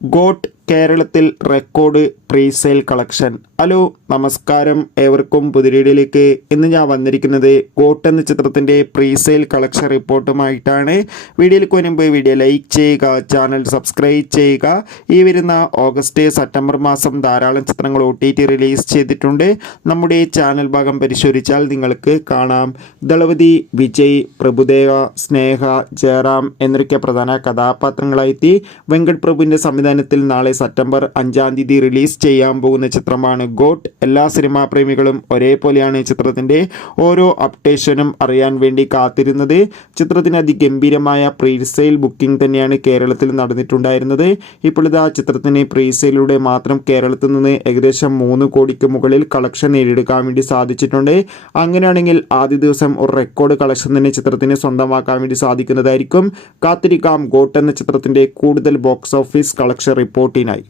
Got കേരളത്തിൽ record presale collection. Hello നമസ്കാരം, ഏവർക്കും പുതിരീഡിലേക്ക്. ഇന്ന് ഞാൻ വന്നിരിക്കുന്നത് ഗോട്ട് എന്ന ചിത്രത്തിൻ്റെ പ്രീസെയിൽ കളക്ഷൻ റിപ്പോർട്ടുമായിട്ടാണ്. വീഡിയോയിലേക്ക് വരുമ്പോൾ വീഡിയോ ലൈക്ക് ചെയ്യുക, ചാനൽ സബ്സ്ക്രൈബ് ചെയ്യുക. ഈ വരുന്ന ഓഗസ്റ്റ് സെപ്റ്റംബർ മാസം ധാരാളം ചിത്രങ്ങൾ OTT റിലീസ് ചെയ്തിട്ടുണ്ട്. നമ്മുടെ ചാനൽ ഭാഗം പരിശോധിച്ചാൽ നിങ്ങൾക്ക് കാണാം. ദളപതി, വിജയ്, പ്രഭുദേവ, സ്നേഹ, ജയറാം എന്നൊക്കെ പ്രധാന കഥാപാത്രങ്ങളായി വെങ്കട് പ്രഭുവിൻ്റെ സംവിധാനത്തിൽ നാളെ സെപ്റ്റംബർ 5-ാം തീയതി റിലീസ് ചെയ്യാൻ പോകുന്ന ചിത്രമാണ് ഗോട്ട്. എല്ലാ സിനിമാ പ്രേമികളും ഒരേപോലെയാണ് ചിത്രത്തിൻ്റെ ഓരോ അപ്ഡേഷനും അറിയാൻ വേണ്ടി കാത്തിരുന്നത്. ചിത്രത്തിന് അതിഗംഭീരമായ പ്രീസെയിൽ ബുക്കിംഗ് തന്നെയാണ് കേരളത്തിൽ നടന്നിട്ടുണ്ടായിരുന്നത്. ഇപ്പോഴിതാ ചിത്രത്തിന് പ്രീസെയിലൂടെ മാത്രം കേരളത്തിൽ നിന്ന് ഏകദേശം 3 കോടിക്ക് മുകളിൽ കളക്ഷൻ നേടിയെടുക്കാൻ വേണ്ടി സാധിച്ചിട്ടുണ്ട്. അങ്ങനെയാണെങ്കിൽ ആദ്യ ദിവസം ഒരു റെക്കോർഡ് കളക്ഷൻ തന്നെ ചിത്രത്തിന് സ്വന്തമാക്കാൻ വേണ്ടി സാധിക്കുന്നതായിരിക്കും. കാത്തിരിക്കാം ഗോട്ട് എന്ന ചിത്രത്തിൻ്റെ കൂടുതൽ ബോക്സ് ഓഫീസ് കളക്ഷൻ റിപ്പോർട്ടിനായി.